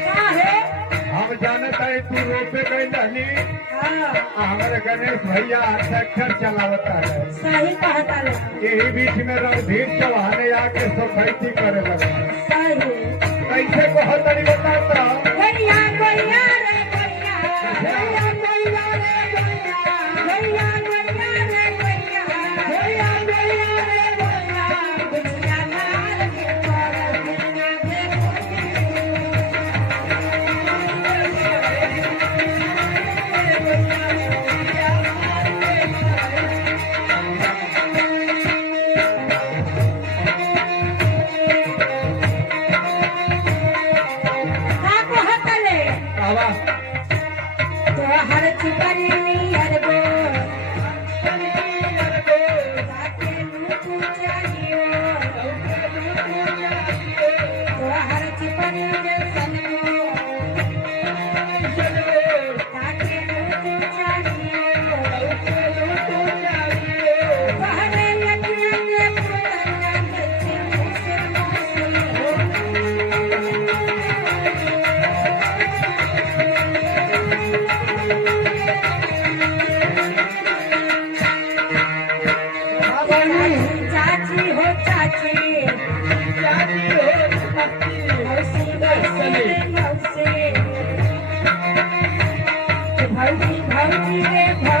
हम जानत है तू रोपे गई नहीं हमारे गणेश भैया ट्रैक्टर चलावता है सही कहता है यही बीच में रणधीर चौहान आके सोसाइटी करे लगे सही कैसे को हतरी बताता भैया भैया रे भैया भैया भैया रे भैया भैया भैया रे भैया भैया भैया रे भैया बिटिया मार के पर बिटिया के हर चिकनी हर गो ताके लूटू चाहिए तो हर चिकनी रे सनमो ताके लूटू चाहिए कहने लगिया ने पुतना के मुझसे चाची हो चाची मौसी मौसी भौजी भौजी रे भौजी